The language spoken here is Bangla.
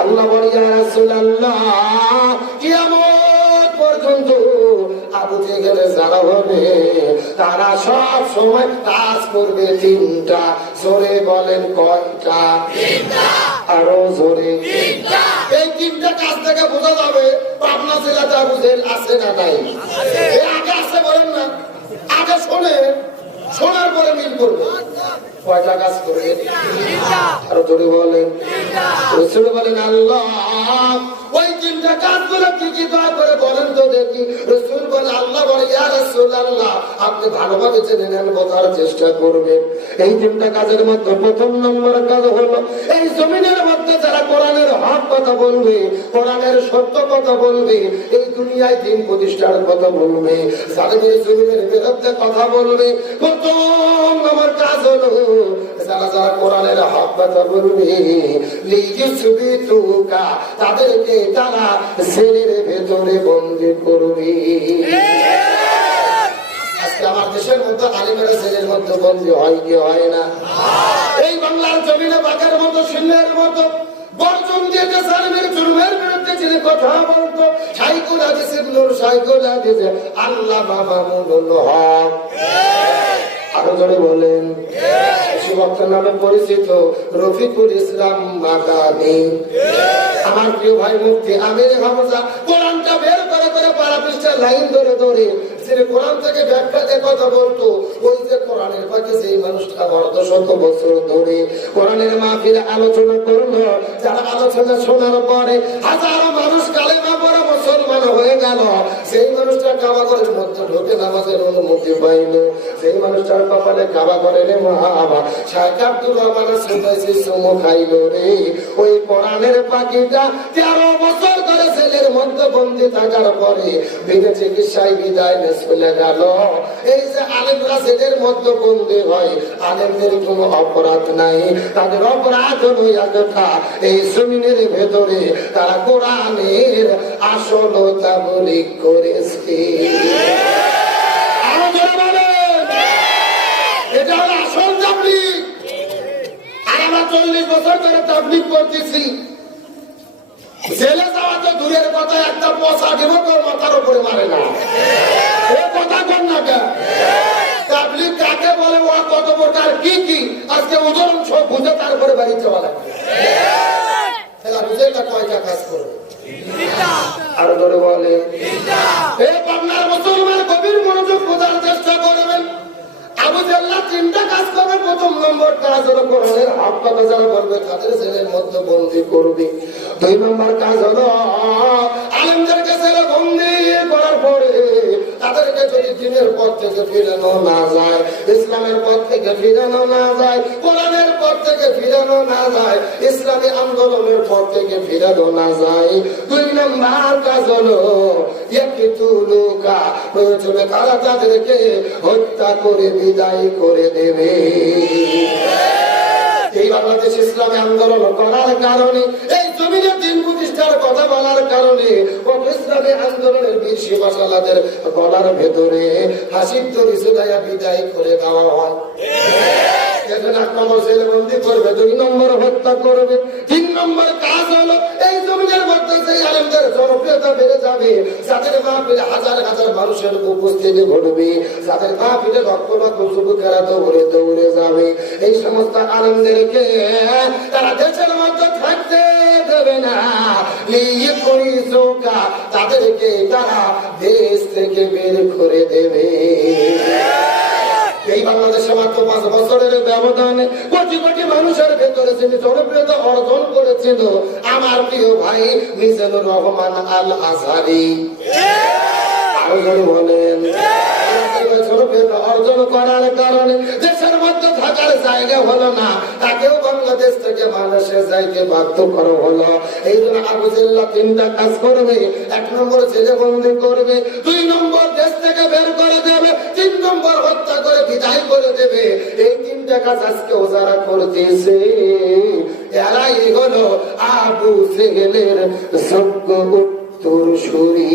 আল্লাহ বলে ইয়া রাসূলুল্লাহ কিয়ামত পর্যন্ত আবু জেহেলের যারা হবে তারা সব সময় কাজ করবে তিনটা। জোরে বলেন কয়টা? তিনটা। আরো জোরে? তিনটা। এই তিনটা কাজ থেকে বোঝা যাবে পাবনা জেলাতে আবু জেহেল আছে না নাই? আগে আছে বলেন না, আগে শোনে, শোনার পরে মিল করবে। কয়টা কাজ করবে? আরো জোরে বলেন। রাসূল বলেন আল্লাহ ওই তিনটা কাজ করে কি কি দয়া করে বলেন তো দেখি। রাসূল বলে আল্লাহ বলে ইয়া রাসূলুল্লাহ আপনি ভালোভাবে জেনে নেন, বোঝার চেষ্টা করবেন। এই তিনটা কাজের মধ্যে প্রথম নম্বর কাজ হলো এই জমিনের মধ্যে যারা কোরআনের হক কথা বলবে, কোরআনের সত্য কথা বলবে, এই দুনিয়ায় দিন প্রতিষ্ঠার কথা বলবে, জালিমের জমিনের বিরুদ্ধে কথা বলবে, প্রথম নম্বর কাজ হলো যারা যারা কোরআনের হক কথা বলবে তাদেরকে তারা জেলের ভেতরে বন্দী করবে। আজকে আমার দেশের মধ্যে আলিমেরা জেলের মধ্যে বন্দী হয় কি হয় না? এই বাংলার জমিনে বাঘের মতো সিংহের মতো গর্জন দিয়েছে জালিমের জুলুমের বিরুদ্ধে যিনি কথা বলতো সাইকুল হাদিস ইবনুল সাইকুল হাদিস আল্লাহ বাবা মুনুল হক। আরো জোরে বলেন। বক্তার নামে পরিচিত রফিকুল ইসলাম মাদানী। আমার প্রিয় ভাই মুফতি আমির হামজা কোরআনটা বের করে করে পারা পৃষ্ঠা লাইন ধরে ধরে যিনি কোরআন থেকে ব্যাখ্যাতে কথা বলতো, ওই যে কোরআনের পাকে সেই মানুষটা অর্ধশত বছর ধরে কোরআনের মাহফিলে আলোচনা করলো, যারা আলোচনা শোনার পরে হাজারো মানুষ কালেমা পড়া মুসলমান হয়ে গেল, সেই মানুষটা কাবাঘরের মধ্যে ঢোকে নামাজের অনুমতি পাইল, সেই মানুষটার কপালে কাবাঘরের মহাবা শাইখ আব্দুর রহমানের সুদাইসি সুমো খাইল রে। ওই কোরআনের পাখিটা 13 বছর ধরে জেলের মধ্যে বন্দী থাকার পরে বিনা চিকিৎসায় বিদায় চলে গেল। এই যে আলেমরা জেলের মধ্যে বন্দী হয়, আলেমদের কোনো অপরাধ নাই, তাদের অপরাধ হলো একটা এই জমিনের ভেতরে তারা কোরআনের আসল তাবলীগ করেছে। এটা হলো আসল তাবলীগ। আর আমরা 40 বছর ধরে তাবলীগ করতেছি। জেলে যাওয়া তো দূরের কথা, একটা পচা দিব তোর মাথার উপরে মারে না। কথা কর না কেন? তাবলীগ কাকে বলে, ও কত প্রকার কি কি আজকে উদাহরণ সব বুঝে তারপরে বাড়ি যাওয়া লাগবে। বুঝে এটা কয়টা কাজ করবে? আর ধরে বলে বাংলার মুসলমান কবির মনোযোগ বোঝার চেষ্টা করবেন। আবু জাল্লাহ তিনটা কাজ করবে। প্রথম নম্বর কাজ হলো কোরআনের হক কথা যারা বলবে তাদের জেলের মধ্যে বন্দী করবে। 2 নম্বর কাজ হলো আলেমদেরকে জেলে বন্দী করার পরে তাদেরকে যদি দিনের পথ থেকে ফিরানো না যায়, ইসলামের পথ থেকে ফিরানো না যায়, কোরআনের পথ থেকে ফিরানো না যায়, ইসলামী আন্দোলনের পথ থেকে ফিরানো না যায়, 2 নম্বর কাজ হলো প্রয়োজনে তারা তাদেরকে হত্যা করে বিদায় করে দেবে। এই বাংলাদেশ ইসলামী আন্দোলন করার কারণে, এই জমিনে দিন প্রতিষ্ঠার কথা বলার কারণে ইসলামী আন্দোলনের বীর শিবাসালাদের গলার ভেতরে হাসির দড়ি ঝুলাইয়া বিদায় করে দেওয়া হয়। 1 নম্বর জেলবন্দি করবে, 2 নম্বর হত্যা করবে, 3 নম্বর কাজ হলো এই জমিনের মধ্যে সেই আলেমদের জনপ্রিয়তা বেড়ে যাবে, যাদের মাহফিলে হাজার হাজার মানুষের উপস্থিতি ঘটবে, যাদের মাহফিলে লক্ষ লক্ষ যুবকেরা দৌড়ে দৌড়ে যাবে, এই সমস্ত আলেমদেরকে তারা দেশের মধ্যে থাকতে দেবে না। তাদেরকে তারা দেশ থেকে বের করে দেবে। এই বাংলাদেশে মাত্র 5 বছরের ব্যবধানে কোটি কোটি মানুষের ভেতরে যিনি জনপ্রিয়তা অর্জন করেছিল আমার প্রিয় ভাই মিজানুর রহমান আল আজহারি। বলেন জনপ্রিয়তা অর্জন করার কারণে দেশের মধ্যে থাকার জায়গা হলো না, তাকেও বাংলাদেশ থেকে মানুষের যাইতে বাধ্য করা হলো। এই জন্য আবু জাল্লাহ 3টা কাজ করবে। 1 নম্বর জেলে বন্দী করবে, 2 নম্বর দেশ থেকে বের করে দেবে, 3 নম্বর হত্যা করে বিদায় করে দেবে। এই 3টা কাজ আজকে যারা করতেছে এরাই হলো আবু জেহেলের যোগ্য উত্তরসূরি।